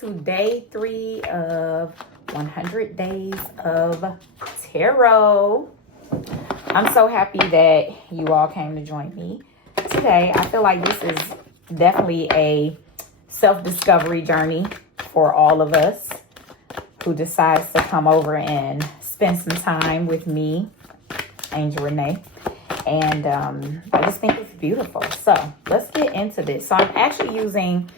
to day 3 of 100 Days of Tarot. I'm so happy that you all came to join me today. I feel like this is definitely a self-discovery journey for all of us who decides to come over and spend some time with me, Angel Renee. And I just think it's beautiful. So let's get into this. So I'm actually using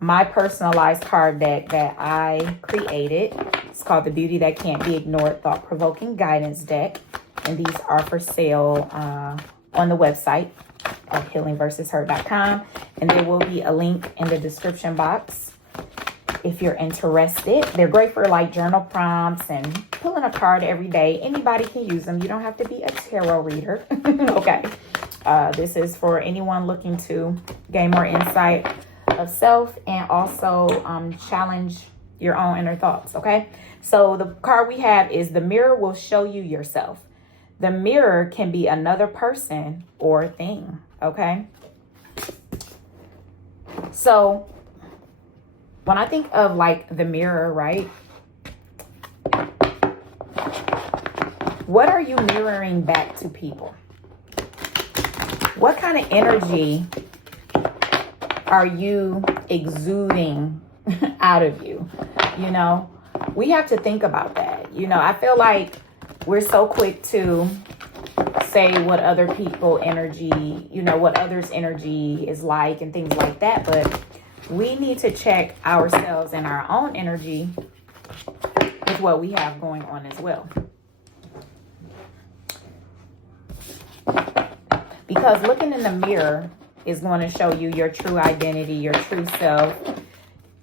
my personalized card deck that I created. It's called the Beauty That Can't Be Ignored Thought-Provoking Guidance Deck. And these are for sale on the website at healingversusher.com. And there will be a link in the description box if you're interested. They're great for like journal prompts and pulling a card every day. Anybody can use them. You don't have to be a tarot reader. Okay. This is for anyone looking to gain more insight of self and also challenge your own inner thoughts. Okay. So the card we have is the mirror will show you yourself. The mirror can be another person or thing. Okay. So when I think of like the mirror, right? What are you mirroring back to people? What kind of energy are you exuding out of you? You know, we have to think about that. You know, I feel like we're so quick to say what other people energy, you know, what others' energy is like and things like that. But we need to check ourselves and our own energy with what we have going on as well. Because looking in the mirror is going to show you your true identity, your true self,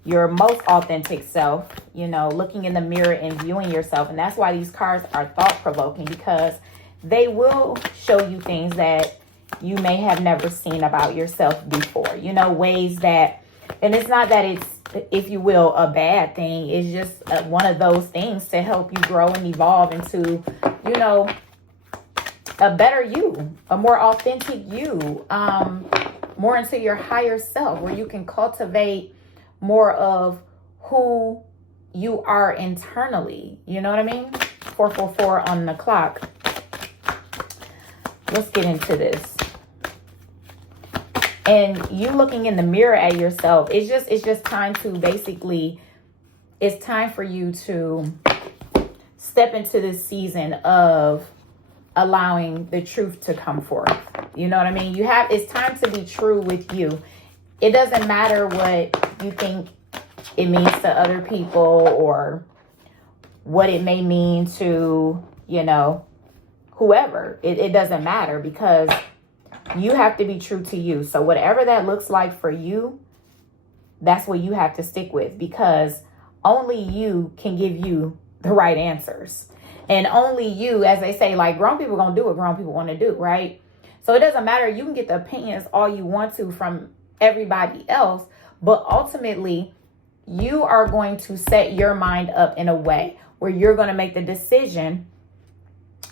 your most authentic self, you know, looking in the mirror and viewing yourself. And that's why these cards are thought-provoking, because they will show you things that you may have never seen about yourself before, you know, ways that, and it's not that it's, if you will, a bad thing. It's just one of those things to help you grow and evolve into, you know, a better you, a more authentic you, more into your higher self, where you can cultivate more of who you are internally. You know what I mean? 444 on the clock. Let's get into this. And you looking in the mirror at yourself, it's just time to basically, it's time for you to step into this season of allowing the truth to come forth. You know what I mean? It's time to be true with you. It doesn't matter what you think it means to other people or what it may mean to, you know, whoever. It doesn't matter, because you have to be true to you. So whatever that looks like for you, that's what you have to stick with, because only you can give you the right answers. And only you, as they say, like, grown people gonna do what grown people want to do, right? So it doesn't matter. You can get the opinions all you want to from everybody else, but ultimately you are going to set your mind up in a way where you're going to make the decision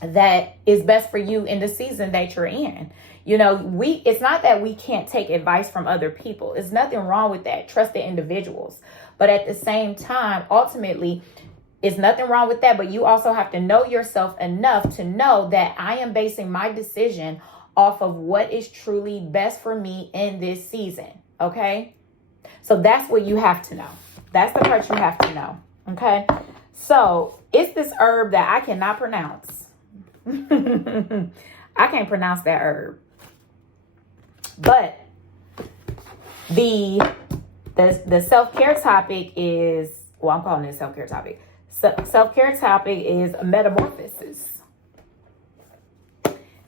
that is best for you in the season that you're in. You know, it's not that we can't take advice from other people. There's nothing wrong with that. Trusted individuals. But at the same time, ultimately, it's nothing wrong with that. But you also have to know yourself enough to know that I am basing my decision off of what is truly best for me in this season. Okay. So that's what you have to know. That's the part you have to know. Okay. So it's this herb that I cannot pronounce. I can't pronounce that herb. But the self-care topic is, well, I'm calling it self-care topic. Self-care topic is metamorphosis.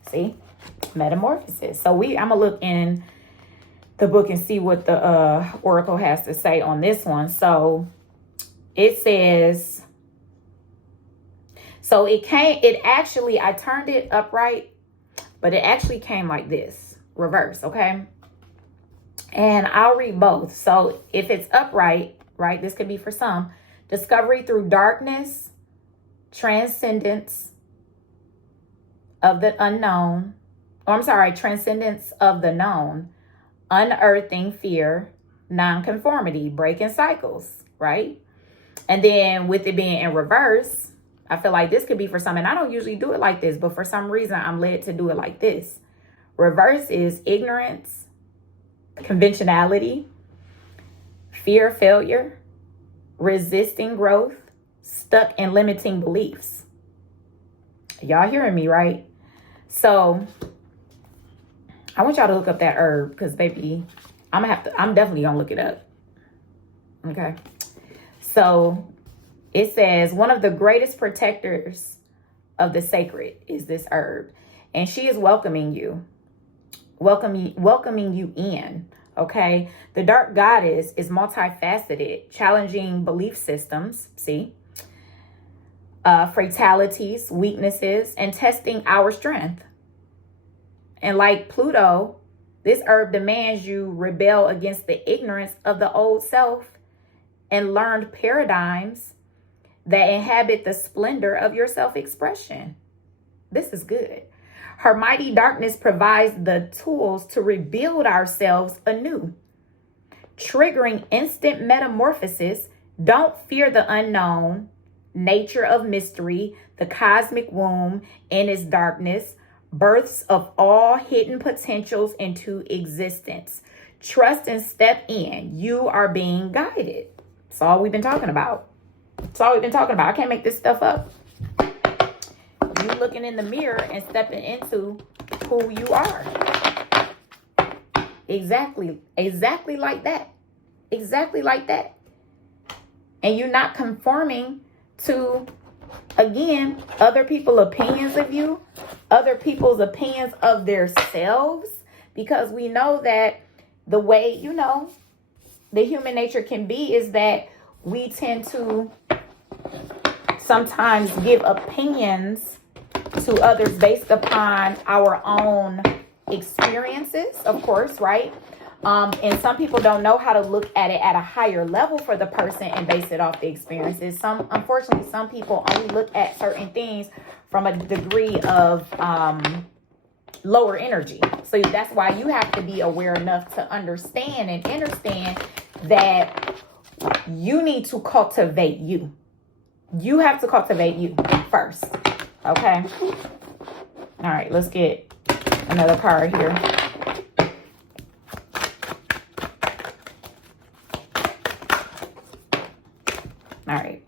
See? Metamorphosis. So I'm gonna look in the book and see what the oracle has to say on this one. So it says, so I turned it upright, but it actually came like this, reverse, okay? And I'll read both. So if it's upright, right, this could be for some: discovery through darkness, transcendence of the unknown, transcendence of the known, unearthing fear, nonconformity, breaking cycles, right? And then with it being in reverse, I feel like this could be for some, and I don't usually do it like this, but for some reason I'm led to do it like this. Reverse is ignorance, conventionality, fear of failure, resisting growth, stuck in limiting beliefs. Y'all hearing me, right? So I want y'all to look up that herb because, baby, I'm definitely gonna look it up. Okay. So it says one of the greatest protectors of the sacred is this herb, and she is welcoming you in. Okay. The dark goddess is multifaceted, challenging belief systems. See, fatalities, weaknesses, and testing our strength. And like Pluto, this herb demands you rebel against the ignorance of the old self and learned paradigms that inhabit the splendor of your self-expression. This is good. Her mighty darkness provides the tools to rebuild ourselves anew, triggering instant metamorphosis. Don't fear the unknown, nature of mystery, the cosmic womb and its darkness, births of all hidden potentials into existence. Trust and step in. You are being guided. That's all we've been talking about. I can't make this stuff up. You looking in the mirror and stepping into who you are. Exactly like that. Exactly like that. And you're not conforming to, again, other people's opinions of you, other people's opinions of themselves, because we know that the way, the human nature can be is that we tend to sometimes give opinions to others based upon our own experiences, of course, right? And some people don't know how to look at it at a higher level for the person and base it off the experiences. Unfortunately, some people only look at certain things from a degree of lower energy. So that's why you have to be aware enough to understand and understand that you need to cultivate you. You have to cultivate you first. Okay. All right, let's get another card here. All right.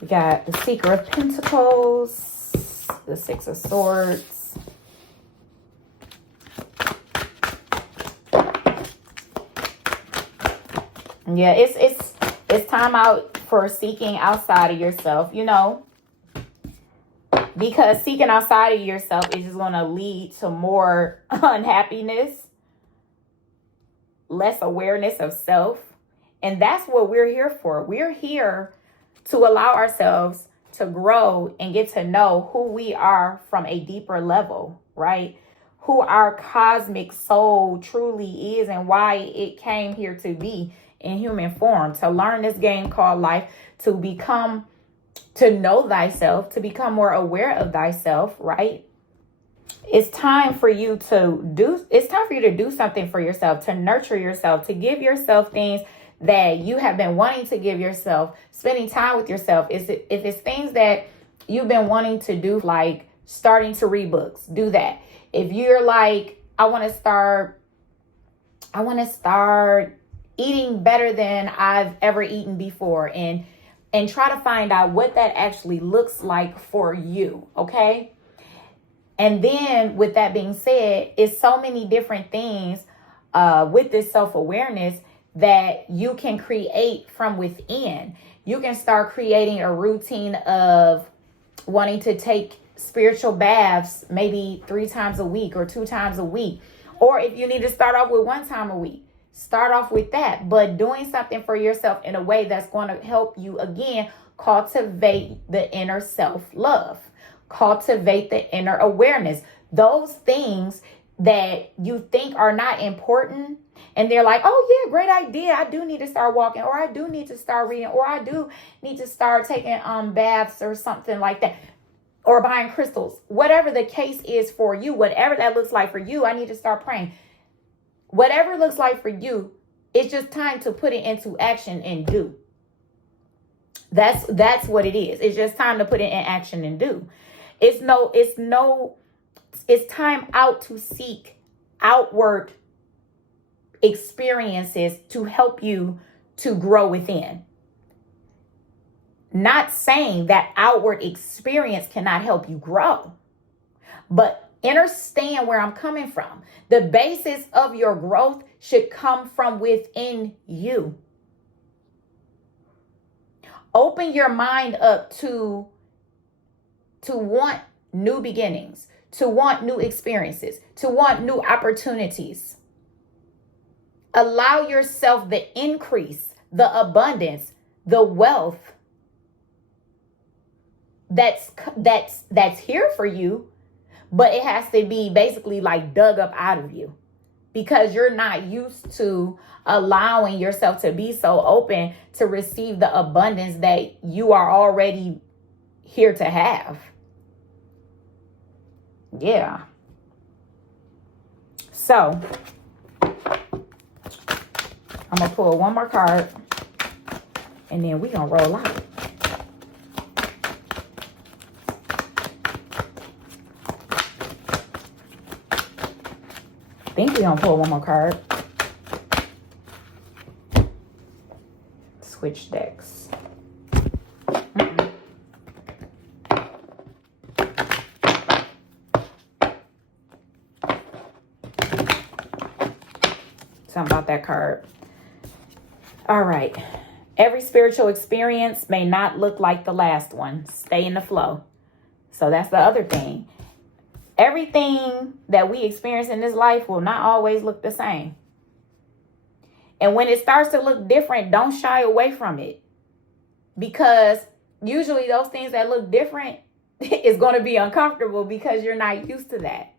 We got the Seeker of Pentacles, the Six of Swords. Yeah, it's time out for seeking outside of yourself, because seeking outside of yourself is just going to lead to more unhappiness, less awareness of self. And that's what we're here for. We're here to allow ourselves to grow and get to know who we are from a deeper level, right? Who our cosmic soul truly is and why it came here to be in human form, to learn this game called life, to know thyself, to become more aware of thyself, right? It's time for you to do something for yourself, to nurture yourself, to give yourself things that you have been wanting to give yourself, spending time with yourself. If it's things that you've been wanting to do, like starting to read books, do that. If you're like, I want to start eating better than I've ever eaten before, and try to find out what that actually looks like for you, okay? And then with that being said, it's so many different things with this self-awareness that you can create from within. You can start creating a routine of wanting to take spiritual baths maybe 3 times a week or 2 times a week. Or if you need to start off with 1 time a week, start off with that. But doing something for yourself in a way that's going to help you, again, cultivate the inner self-love, cultivate the inner awareness. Those things that you think are not important, and they're like, oh yeah, great idea, I do need to start walking, or I do need to start reading, or I do need to start taking baths or something like that, or buying crystals. Whatever the case is for you, whatever that looks like for you, I need to start praying. Whatever it looks like for you, It's just time to put it into action and do. That's what it is. It's just time to put it in action and do. It's time out to seek outward experiences to help you to grow within. Not saying that outward experience cannot help you grow, but understand where I'm coming from. The basis of your growth should come from within you. Open your mind up to want new beginnings, to want new experiences, to want new opportunities. Allow yourself the increase, the abundance, the wealth that's here for you, but it has to be basically like dug up out of you, because you're not used to allowing yourself to be so open to receive the abundance that you are already here to have. Yeah. So I'm going to pull one more card and then we're going to roll out. I think we're going to pull one more card. Switch decks. Something about that card. All right. Every spiritual experience may not look like the last one. Stay in the flow. So that's the other thing. Everything that we experience in this life will not always look the same. And when it starts to look different, don't shy away from it. Because usually those things that look different is going to be uncomfortable because you're not used to that.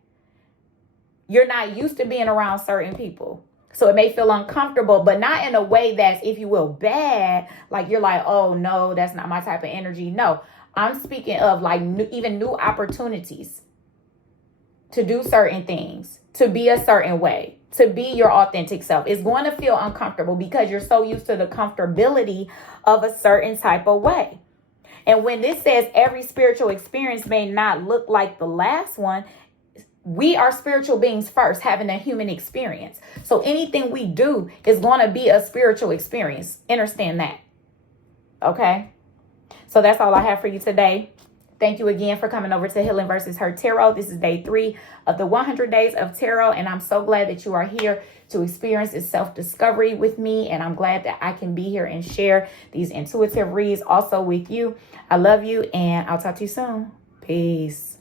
You're not used to being around certain people. So it may feel uncomfortable, but not in a way that's, if you will, bad. Like you're like, oh no, that's not my type of energy. No, I'm speaking of like even new opportunities to do certain things, to be a certain way, to be your authentic self. It's going to feel uncomfortable because you're so used to the comfortability of a certain type of way. And when this says every spiritual experience may not look like the last one, we are spiritual beings first, having a human experience. So anything we do is going to be a spiritual experience. Understand that. Okay? So that's all I have for you today. Thank you again for coming over to Healing versus Hurt Tarot. This is day 3 of the 100 days of tarot. And I'm so glad that you are here to experience this self-discovery with me. And I'm glad that I can be here and share these intuitive reads also with you. I love you and I'll talk to you soon. Peace.